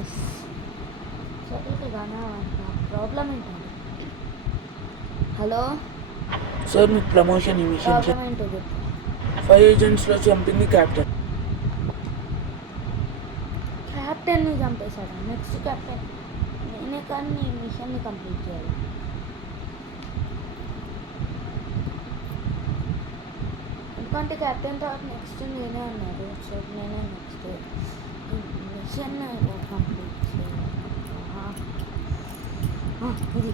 ఉఫ్. సరేలే కానీ నా ప్రాబ్లం ఏంటండి? హలో, సార్ మీకు ప్రమోషన్ ఈ విషయం ప్రాబ్లం ఏంటో చెప్పు. 5 ఏజెంట్స్లో చంపింది క్యాప్టెన్. క్యాప్టెన్ని చంపేశాడు. నెక్స్ట్ క్యాప్టెన్ నేనే, కానీ నీ మిషన్ని కంప్లీట్ చేయాలి. ఎందుకంటే క్యాప్టెన్ తర్వాత నెక్స్ట్ నేనే అన్నారు. సో నేనే నెక్స్ట్ మిషన్ కంప్లీట్ చేయాలి. ఇది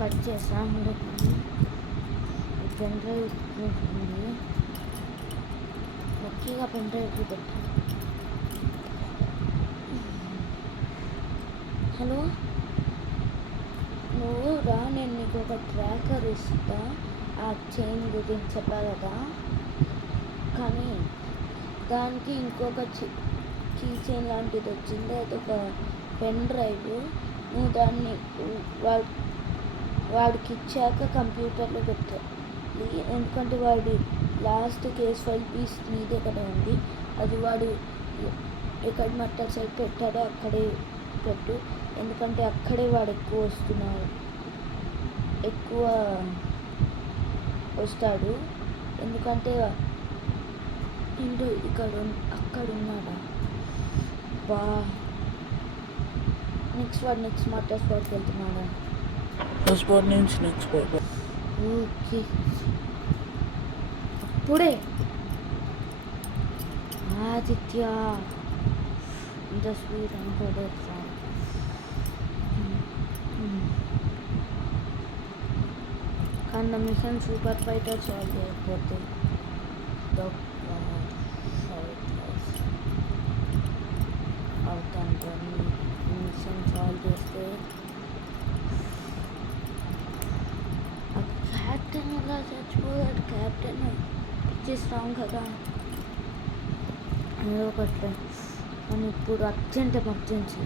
కట్ చేసాము. పెన్ డ్రైవ్ ఉంది, లక్కీగా పెన్ డ్రైవ్కి పెట్టాను. హలో, నువ్వు రా, నేను నీకు ఒక ట్రాకర్ ఇస్తా. ఆ చైన్ గురించి చెప్పా కదా, కానీ దానికి ఇంకొక కీ చైన్ లాంటిది వచ్చింది. అది ఒక పెన్ డ్రైవ్. నువ్వు దాన్ని వాడికి ఇచ్చాక కంప్యూటర్లో పెట్టాలి. ఎందుకంటే వాడి లాస్ట్ కేస్ ఫైల్ పీస్ నీ దగ్గర ఉంది. అది వాడు ఎక్కడ మట్టర్ సైడ్ పెట్టాడో అక్కడే పెట్టు. ఎందుకంటే అక్కడే వాడు ఎక్కువ వస్తాడు. ఎందుకంటే ఇంటూ అక్కడ ఉన్నాడా బా. నెక్స్ట్ మట్టర్ స్పాట్కి వెళ్తున్నాడా? స్పాట్ నుంచి నెక్స్ట్ స్పాట్. ఓకే, అప్పుడే ఆదిత్య ఇంత స్వీట్ అనుకోలేదు సార్. కానీ మిషన్ సూపర్ ఫైటర్ సాల్వ్ చేయకపోతే అవుతాను. కానీ మిషన్ సాల్వ్ చేస్తే క్యాప్టెన్ ఎలా చచ్చిపోయాడు? క్యాప్టెన్ ఇచ్చేస్తాం కదా ఏదో ఒకట్లే. కానీ ఇప్పుడు అర్జెన్సీ